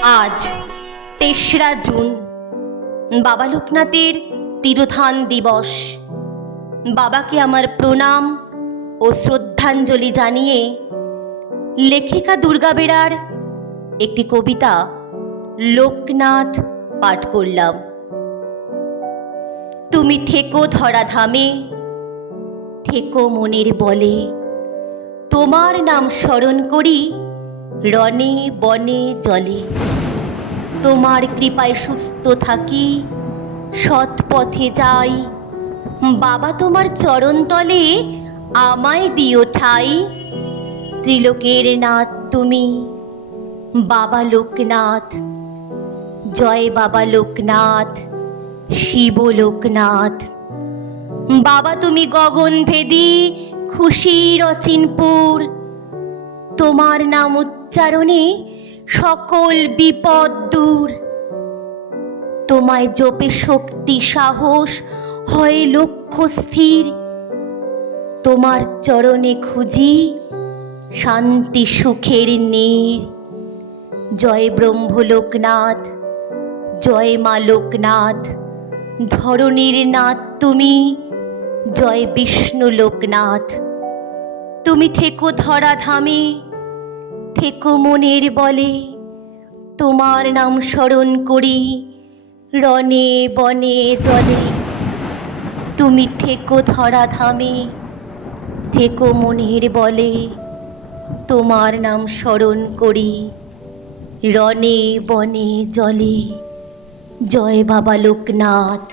আজ ৩রা জুন, বাবা লোকনাথের তিরোধান দিবস। বাবাকে আমার প্রণাম ও শ্রদ্ধাঞ্জলি জানিয়ে লেখিকা দুর্গা বেরার একটি কবিতা লোকনাথ পাঠ করলাম। তুমি থেকো ধরাধামে, থেকো মনের বলে, তোমার নাম স্মরণ করি রণে বনে জলে। তোমার কৃপায় সুস্থ থাকি, সৎ পথে যাই, বাবা তোমার চরণ তলে আমায় দিও ঠাই। ত্রিলোকের নাথ তুমি বাবা লোকনাথ, জয় বাবা লোকনাথ, শিব লোকনাথ। বাবা তুমি গগন ভেদী, খুশির অচিনপুর, তোমার নাম উচ্চারণে সকল বিপদ দূর। তোমায় জপে শক্তি সাহস হয় লক্ষ্য স্থির, তোমার চরণে খুঁজি শান্তি সুখের নীর। জয় ব্রহ্ম লোকনাথ, জয় মা লোকনাথ, ধরণীর নাথ তুমি, জয় বিষ্ণু লোকনাথ। তুমি থেকো ধরাধামে, থেকো মনের বলে, তোমার নাম স্মরণ করি রণে বনে জলে। তুমি থেকো ধরাধামে, থেকো মনের বলে, তোমার নাম স্মরণ করি রণে বনে জলে। জয় বাবা লোকনাথ।